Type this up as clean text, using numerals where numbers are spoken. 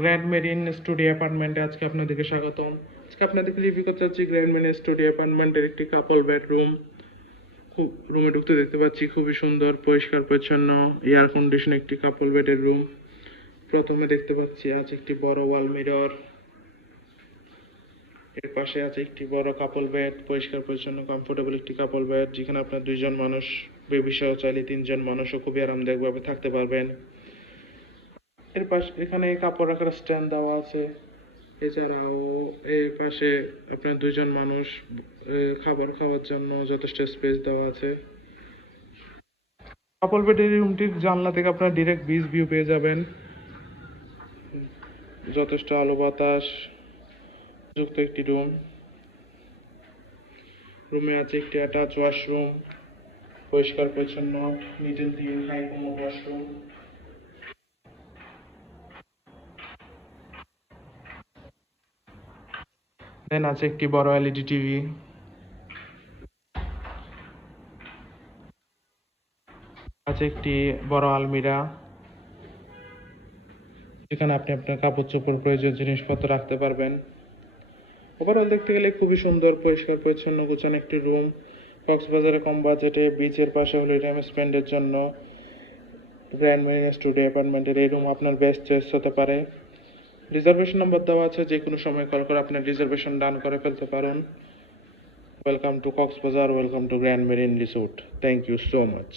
Grand marine studio অ্যাপার্টমেন্টে আজকে আপনাদেরকে স্বাগতম। আজকে আপনাদেরকে রিভিউ করতে যাচ্ছি গ্র্যান্ড মেরিন স্টুডিও অ্যাপার্টমেন্টের একটি কাপল বেডরুম। খুব রুমে ঢুকতে দেখতে পাচ্ছি খুবই সুন্দর, পরিষ্কার পরিচ্ছন্ন, এয়ার কন্ডিশন একটি কাপল বেডের রুম। প্রথমে দেখতে পাচ্ছি আছে একটি বড় ওয়াল মিরর, এর পাশে আছে একটি বড় কাপল বেড, পরিষ্কার পরিচ্ছন্ন কমফোর্টেবল একটি কাপল বেড, যেখানে আপনার দুইজন মানুষ, বেবি সহ চাইলে তিনজন মানুষও খুবই আরামদায়কভাবে থাকতে পারবেন। এর পাশে এখানে কাপড় রাখার স্ট্যান্ড দেওয়া আছে। এছাড়াও এর পাশে আপনার দুইজন মানুষ খাবার খাওয়ার জন্য যথেষ্ট স্পেস দেওয়া আছে। কাপল বেডের রুমটির জানলা থেকে আপনার ডিরেক্ট বিচ ভিউ পেয়ে যাবেন। যথেষ্ট আলো বাতাস যুক্ত একটি রুম। রুমে আছে একটি অ্যাটাচ ওয়াশরুম, পরিষ্কার পরিচ্ছন্ন, neat and clean, high commode washroom. Then আছে একটি বড় এলইডি টিভি, আছে একটি বড় আলমিরা, যেখানে আপনি আপনার কাপড় চোপড় প্রয়োজনীয় জিনিসপত্র রাখতে পারবেন। ওভারঅল দেখতে গেলে খুবই সুন্দর, পরিষ্কার পরিচ্ছন্ন, গোছানো একটি রুম। কক্সবাজারে কম বাজেটে বিচের পাশে হলে টাইম স্পেন্ডের জন্য গ্র্যান্ড মেরিন স্টুডিও অ্যাপার্টমেন্টের এই রুম আপনার বেস্ট চয়েস হতে পারে। রিজার্ভেশন নাম্বার দেওয়া আছে, যে কোনো সময় কল করে আপনার রিজার্ভেশন ডান করে ফেলতে পারেন। Welcome to Cox's Bazar, welcome to grand marine resort. Thank you so much.